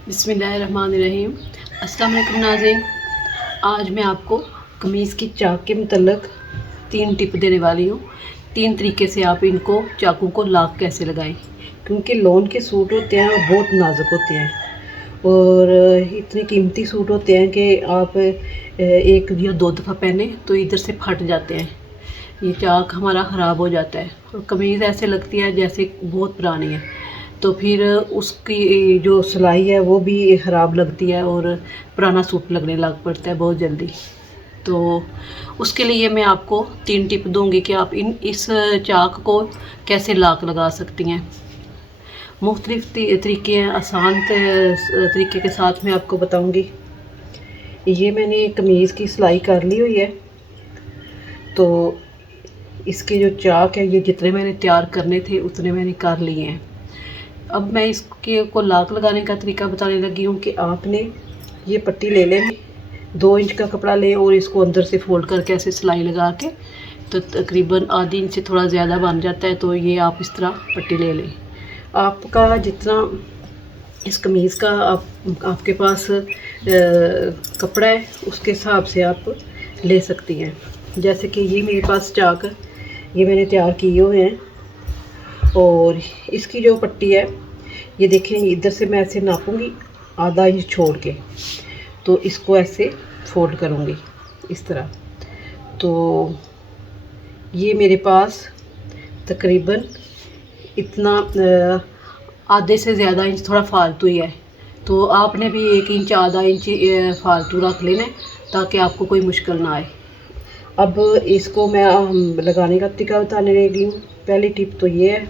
बिस्मिल्लाहिर्रहमानिर्रहीम। अस्सलाम वालेकुम नाज़रीन। आज मैं आपको कमीज़ की चाक के मतलब 3 टिप देने वाली हूँ। 3 तरीके से आप इनको चाकू को लाक कैसे लगाएं, क्योंकि लॉन के सूट होते हैं और बहुत नाजुक होते हैं और इतने कीमती सूट होते हैं कि आप एक या 2 दफ़ा पहने तो इधर से फट जाते हैं, ये चाक हमारा ख़राब हो जाता है और कमीज़ ऐसे लगती है जैसे बहुत पुरानी है, तो फिर उसकी जो सिलाई है वो भी ख़राब लगती है और पुराना सूट लगने लग पड़ता है बहुत जल्दी। तो उसके लिए मैं आपको 3 टिप दूंगी कि आप इस चाक को कैसे लाक लगा सकती हैं। मुख्तलिफ तरीके हैं, आसान तरीके के साथ मैं आपको बताऊंगी। ये मैंने कमीज़ की सिलाई कर ली हुई है, तो इसके जो चाक है ये जितने मैंने तैयार करने थे उतने मैंने कर लिए हैं। अब मैं इसके को लाक लगाने का तरीका बताने लगी हूँ कि आपने ये पट्टी ले लें, 2 इंच का कपड़ा लें और इसको अंदर से फोल्ड करके ऐसे सिलाई लगा के तो तकरीबन आधी इंच से थोड़ा ज़्यादा बन जाता है, तो ये आप इस तरह पट्टी ले लें। आपका जितना इस कमीज़ का आपके पास कपड़ा है उसके हिसाब से आप ले सकती हैं। जैसे कि ये मेरे पास चाक ये मैंने तैयार किए हुए हैं और इसकी जो पट्टी है ये देखें, इधर से मैं ऐसे नापूंगी आधा इंच छोड़ के, तो इसको ऐसे फोल्ड करूंगी इस तरह। तो ये मेरे पास तकरीबन इतना आधे से ज़्यादा इंच थोड़ा फालतू ही है, तो आपने भी 1 इंच आधा इंच फालतू रख लेना है ताकि आपको कोई मुश्किल ना आए। अब इसको मैं लगाने का तरीका बताने लगी हूँ। पहली टिप तो ये है,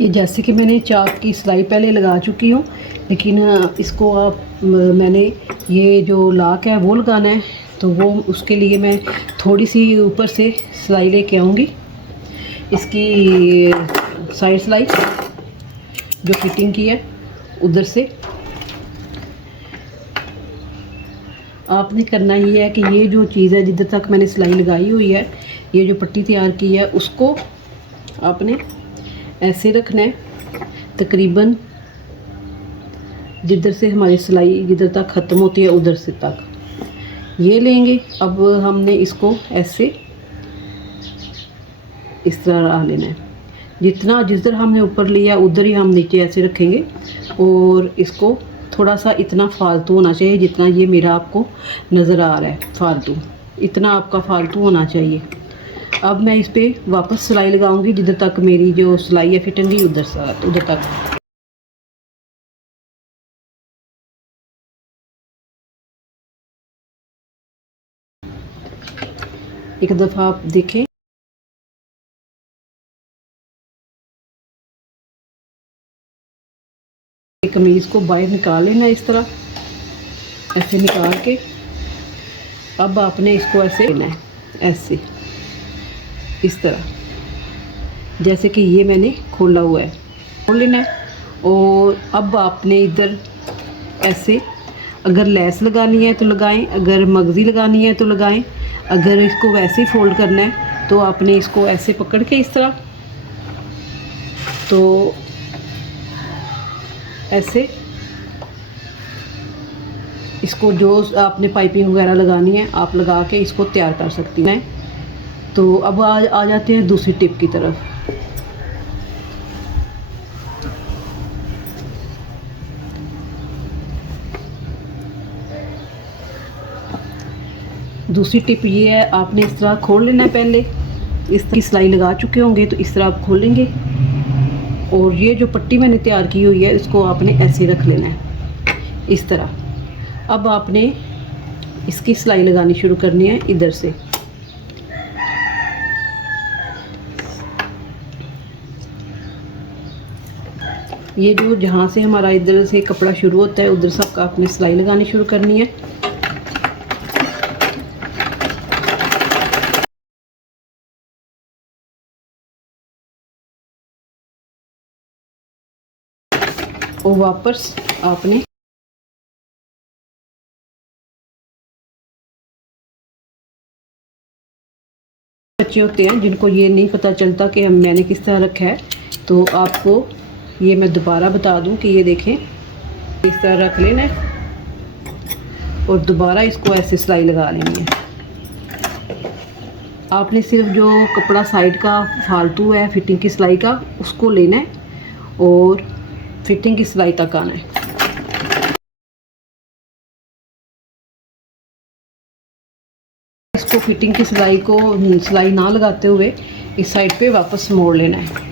ये जैसे कि मैंने चाक की सिलाई पहले लगा चुकी हूँ, लेकिन इसको आप मैंने ये जो लाक है वो लगाना है, तो वो उसके लिए मैं थोड़ी सी ऊपर से सिलाई लेके आऊँगी। इसकी साइड सिलाई जो फिटिंग की है उधर से आपने करना ये है कि ये जो चीज़ है जिधर तक मैंने सिलाई लगाई हुई है, ये जो पट्टी तैयार की है उसको आपने ऐसे रखना है, तकरीबन जिधर से हमारी सिलाई जिधर तक ख़त्म होती है उधर से तक ये लेंगे। अब हमने इसको ऐसे इस तरह रख लेना है, जितना जिधर हमने ऊपर लिया उधर ही हम नीचे ऐसे रखेंगे और इसको थोड़ा सा इतना फालतू होना चाहिए जितना ये मेरा आपको नज़र आ रहा है फालतू, इतना आपका फालतू होना चाहिए। अब मैं इस पर वापस सिलाई लगाऊंगी जिधर तक मेरी जो सिलाई है फिटिंग ही उधर तक। एक दफ़ा आप देखें, कमीज़ को बाहर निकाल लेना इस तरह, ऐसे निकाल के अब आपने इसको ऐसे लेना है, ऐसे इस तरह, जैसे कि ये मैंने खोला हुआ है, खोल लेना है। और अब आपने इधर ऐसे अगर लेस लगानी है तो लगाएं, अगर मगज़ी लगानी है तो लगाएं, अगर इसको वैसे ही फोल्ड करना है तो आपने इसको ऐसे पकड़ के इस तरह, तो ऐसे इसको जो आपने पाइपिंग वगैरह लगानी है आप लगा के इसको तैयार कर सकती हैं। तो अब आ जाते हैं दूसरी टिप की तरफ। दूसरी टिप ये है, आपने इस तरह खोल लेना है। पहले इस तरह की सिलाई लगा चुके होंगे तो इस तरह आप खोलेंगे और ये जो पट्टी मैंने तैयार की हुई है इसको आपने ऐसे रख लेना है इस तरह। अब आपने इसकी सिलाई लगानी शुरू करनी है इधर से, ये जो जहाँ से हमारा इधर से कपड़ा शुरू होता है उधर से आपने सिलाई लगानी शुरू करनी है। और वापस आपने बच्चे होते हैं जिनको ये नहीं पता चलता कि मैंने किस तरह रखा है, तो आपको ये मैं दोबारा बता दूं कि ये देखें इस तरह रख लेना है और दोबारा इसको ऐसे सिलाई लगा लेनी है। आपने सिर्फ जो कपड़ा साइड का फालतू है फिटिंग की सिलाई का उसको लेना है और फिटिंग की सिलाई तक आना है। इसको फिटिंग की सिलाई को सिलाई ना लगाते हुए इस साइड पे वापस मोड़ लेना है।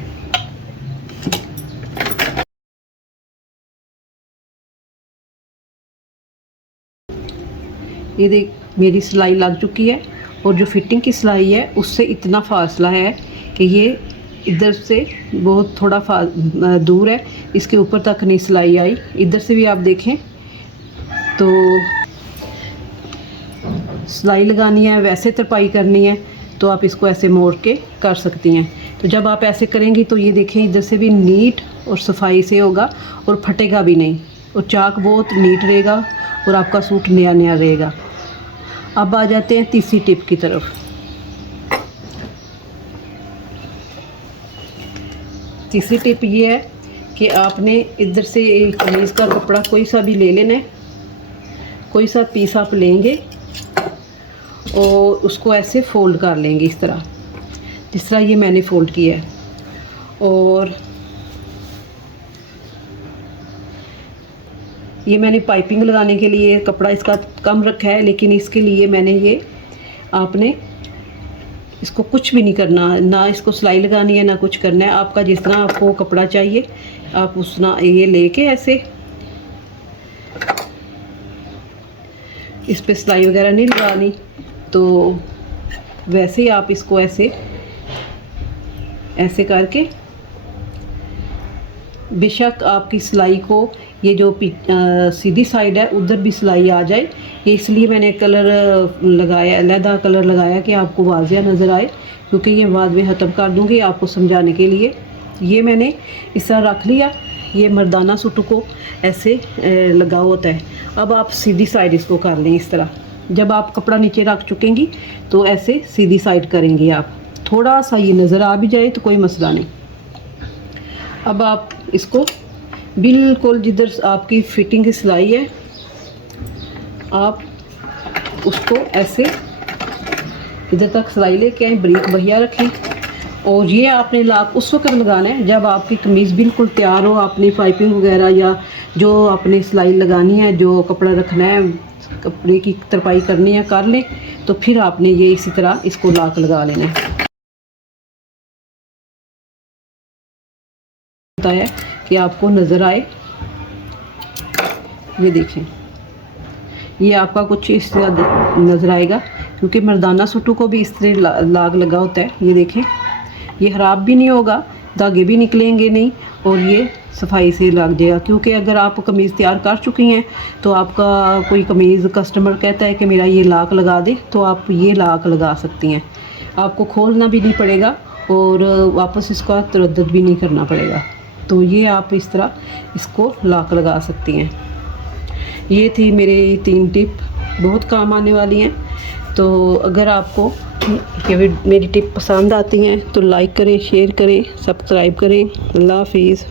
ये देख मेरी सिलाई लग चुकी है और जो फिटिंग की सिलाई है उससे इतना फासला है कि ये इधर से बहुत थोड़ा दूर है, इसके ऊपर तक नहीं सिलाई आई। इधर से भी आप देखें तो सिलाई लगानी है, वैसे तरपाई करनी है तो आप इसको ऐसे मोड़ के कर सकती हैं। तो जब आप ऐसे करेंगी तो ये देखें इधर से भी नीट और सफाई से होगा और फटेगा भी नहीं और चाक बहुत नीट रहेगा और आपका सूट नया नया रहेगा। अब आ जाते हैं तीसरी टिप की तरफ। तीसरी टिप ये है कि आपने इधर से कमीज़ का कपड़ा कोई सा भी ले लेना है, कोई सा पीस आप लेंगे और उसको ऐसे फोल्ड कर लेंगे इस तरह, जिस तरह ये मैंने फोल्ड किया है। और ये मैंने पाइपिंग लगाने के लिए कपड़ा इसका कम रखा है, लेकिन इसके लिए मैंने ये आपने इसको कुछ भी नहीं करना, ना इसको सिलाई लगानी है ना कुछ करना है। आपका जिस तरह आपको कपड़ा चाहिए आप उस ना ये लेके ऐसे इस पे सिलाई वगैरह नहीं लगानी, तो वैसे ही आप इसको ऐसे ऐसे करके, बेशक आपकी सिलाई को ये जो सीधी साइड है उधर भी सिलाई आ जाए, ये इसलिए मैंने कलर लगाया, अलहदा कलर लगाया कि आपको वाज़िया नज़र आए, क्योंकि ये बाद में ख़त्म कर दूँगी आपको समझाने के लिए। ये मैंने इस तरह रख लिया, ये मर्दाना सूट को ऐसे लगा होता है। अब आप सीधी साइड इसको कर लें इस तरह। जब आप कपड़ा नीचे रख चुकेंगी तो ऐसे सीधी साइड करेंगी आप, थोड़ा सा ये नज़र आ भी जाए तो कोई मसला नहीं। अब आप इसको बिल्कुल जिधर आपकी फिटिंग की सिलाई है आप उसको ऐसे इधर तक सिलाई लेके आए, ब्रीक बढ़िया रखें। और ये आपने लाक उस वक्त लगाना है जब आपकी कमीज़ बिल्कुल तैयार हो, आपने पाइपिंग वगैरह या जो आपने सिलाई लगानी है, जो कपड़ा रखना है, कपड़े की तरपाई करनी है कर लें, तो फिर आपने ये इसी तरह इसको लाक लगा लेना है। होता है कि आपको नज़र आए, ये देखें ये आपका कुछ इस तरह नज़र आएगा, क्योंकि मर्दाना सूटों को भी इस तरह लाग लगा होता है। ये देखें ये ख़राब भी नहीं होगा, धागे भी निकलेंगे नहीं और ये सफाई से लग जाएगा। क्योंकि अगर आप कमीज़ तैयार कर चुकी हैं तो आपका कोई कमीज़ कस्टमर कहता है कि मेरा ये लाक लगा दे, तो आप ये लाक लगा सकती हैं, आपको खोलना भी नहीं पड़ेगा और वापस इसका तरद्दुद भी नहीं करना पड़ेगा। तो ये आप इस तरह इसको लाक लगा सकती हैं। ये थी मेरी 3 टिप, बहुत काम आने वाली हैं। तो अगर आपको ये मेरी टिप पसंद आती हैं तो लाइक करें, शेयर करें, सब्सक्राइब करें। अल्लाह हाफिज़।